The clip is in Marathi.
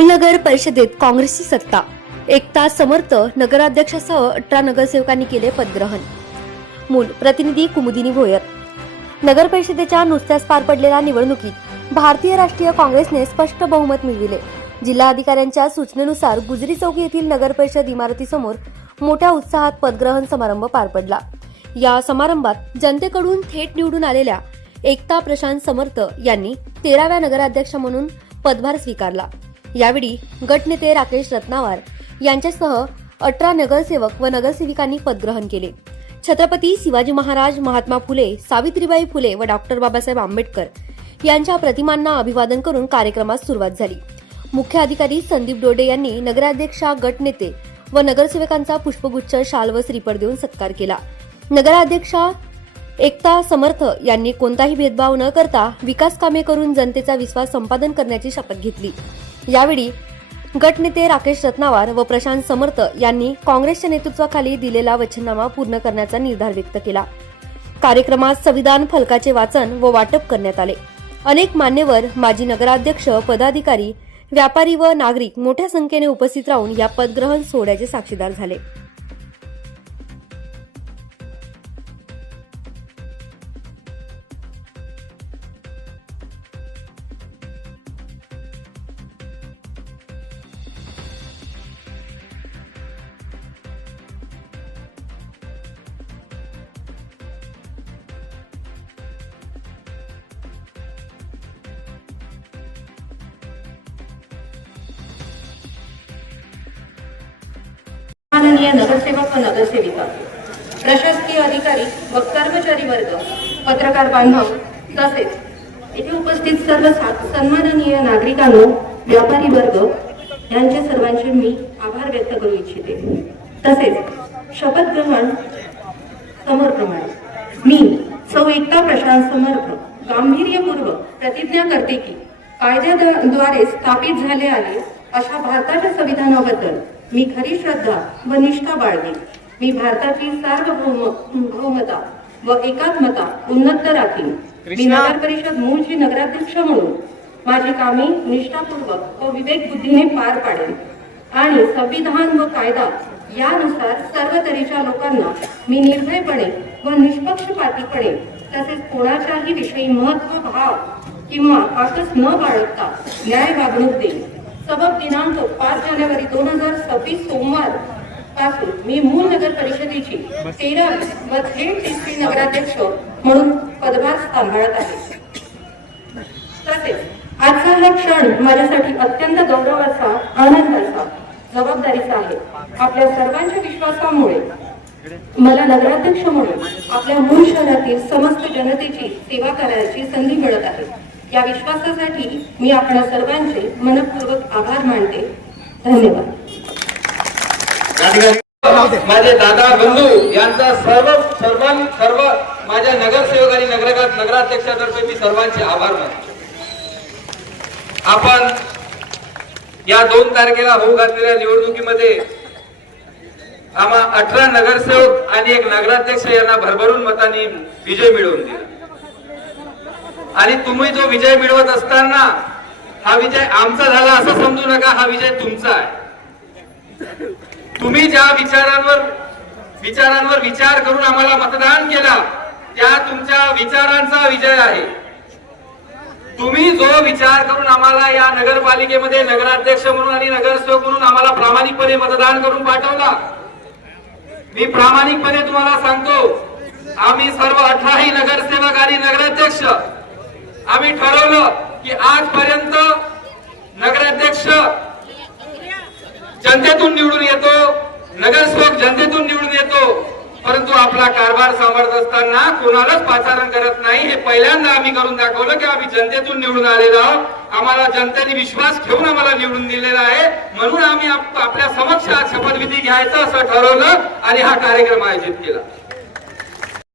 मूलनगर परिषदेत काँग्रेसची सत्ता, एकता समर्थ नगराध्यक्षासह 18 नगरसेवकांनी केले पदग्रहण. मूल प्रतिनिधी कुमुदिनी भोयर. नगर परिषदेच्या नुकत्याच पार पडलेल्या निवडणुकीत भारतीय राष्ट्रीय काँग्रेसने स्पष्ट बहुमत मिळविले. जिल्हाधिकाऱ्यांच्या सूचनेनुसार गुजरी चौक येथील नगर परिषद इमारतीसमोर मोठ्या उत्साहात पदग्रहण समारंभ पार पडला. या समारंभात जनतेकडून थेट निवडून आलेल्या एकता प्रशांत समर्थ यांनी 13व्या नगराध्यक्ष म्हणून पदभार स्वीकारला. यावेळी गटनेते राकेश रत्नावार यांच्यासह 18 नगरसेवक व नगरसेविकांनी पदग्रहण केले. छत्रपती शिवाजी महाराज, महात्मा फुले, सावित्रीबाई फुले व डॉक्टर बाबासाहेब आंबेडकर यांच्या प्रतिमांना अभिवादन करून कार्यक्रमास सुरुवात झाली. मुख्य अधिकारी संदीप डोडे यांनी नगराध्यक्षा, गटनेते व नगरसेवकांचा पुष्पगुच्छ, शाल व श्रीफळ देऊन सत्कार केला. नगराध्यक्षा एकता समर्थ यांनी कोणताही भेदभाव न करता विकास कामे करून जनतेचा विश्वास संपादन करण्याची शपथ घेतली. यावेळी गटनेते राकेश रत्नावार व प्रशांत समर्थ यांनी काँग्रेसच्या नेतृत्वाखाली दिलेला वचननामा पूर्ण करण्याचा निर्धार व्यक्त केला. कार्यक्रमात संविधान फलकाचे वाचन व वाटप करण्यात आले. अनेक मान्यवर, माजी नगराध्यक्ष, पदाधिकारी, व्यापारी व नागरिक मोठ्या संख्येने उपस्थित राहून या पदग्रहण सोहळ्याचे साक्षीदार झाले. माननीय नगरसेवक व नगरसेविका, प्रशासकीय अधिकारी व कर्मचारी वर्ग, पत्रकार बांधव तसेच येथे उपस्थित सर्व सन्माननीय नागरिकांनो, व्यापारी वर्ग यांचे सर्वांचे मी आभार व्यक्त करू इच्छिते. तसेच शपथग्रहण समर्पण मी सौ एकता प्रशांत समर्थ गांभीर्यपूर्वक प्रतिज्ञा करते की कायद्याद्वारे स्थापित झाले आहे अशा भारताच्या संविधानाबद्दल मी खरी श्रद्धा व निष्ठा बाळगेन. मी भारतातील सार्वभौमता व एकात्मता उन्नत राखीन. मी नगर परिषद मूळची नगराध्यक्ष म्हणून माझी कामे निष्ठापूर्वक व विवेक बुद्धीने पार पाडेन आणि संविधान व कायदा यानुसार सर्व तऱ्हेच्या लोकांना मी निर्भयपणे व निष्पक्षपातीपणे तसेच कोणाच्याही विषयी महत्व, भाव किंवा आकस न बाळगता न्याय वागणूक देईन. सबब दिनांक 5 जानेवारी 2026 सोमवार पासून मी मूळ नगर परिषदेची 13 व थेट 30वी नगराध्यक्ष म्हणून पदभार सांभाळत आहे. तसेच आजचा हा क्षण माझ्यासाठी अत्यंत गौरवाचा, आनंदाचा, जबाबदारीचा आहे. आपल्या सर्वांच्या विश्वासामुळे मला नगराध्यक्ष म्हणून आपल्या मूळ शहरातील समस्त जनतेची सेवा करायची संधी मिळत आहे. या विश्वासासाठी मी आपल्या सर्वांचे मनपूर्वक आभार मानते. धन्यवाद. माझे दादा बंधू यांचा सर्व माझ्या नगरसेवक आणि नगराध्यक्षातर्फे मी सर्वांचे आभार मानतो. आपण या 2 तारखेला होऊ घातलेल्या निवडणुकीमध्ये आम्हा 18 नगरसेवक आणि 1 नगराध्यक्ष यांना भरभरून मतांनी विजय मिळवून दिला. आणि तुम्ही जो विजय मिळवत असताना हा विजय आमचा झाला असं समजू नका, हा विजय तुमचा आहे. तुम्ही ज्या विचारांवर विचार करून आम्हाला मतदान केला त्या तुमच्या विचारांचा विजय आहे. तुम्ही जो विचार करून आम्हाला या नगरपालिकेमध्ये नगराध्यक्ष म्हणून आणि नगरसेवक म्हणून आम्हाला प्रामाणिकपणे मतदान करून पाठवला. मी प्रामाणिकपणे तुम्हाला सांगतो, आम्ही सर्व 18 नगरसेवक आणि नगराध्यक्ष आम्ही ठरवलं की आजपर्यंत नगराध्यक्ष जनतेतून निवडून येतो, नगरसेवक जनतेतून निवडून येतो, परंतु आपला कारभार सांभाळत असताना कोणालाच पाचारण करत नाही. हे पहिल्यांदा आम्ही करून दाखवलं की आम्ही जनतेतून निवडून आलेलो आहोत. आम्हाला जनतेने विश्वास ठेवून आम्हाला निवडून दिलेला आहे, म्हणून आम्ही आपल्या समक्ष शपथविधी घ्यायचा असं ठरवलं आणि हा कार्यक्रम आयोजित केला.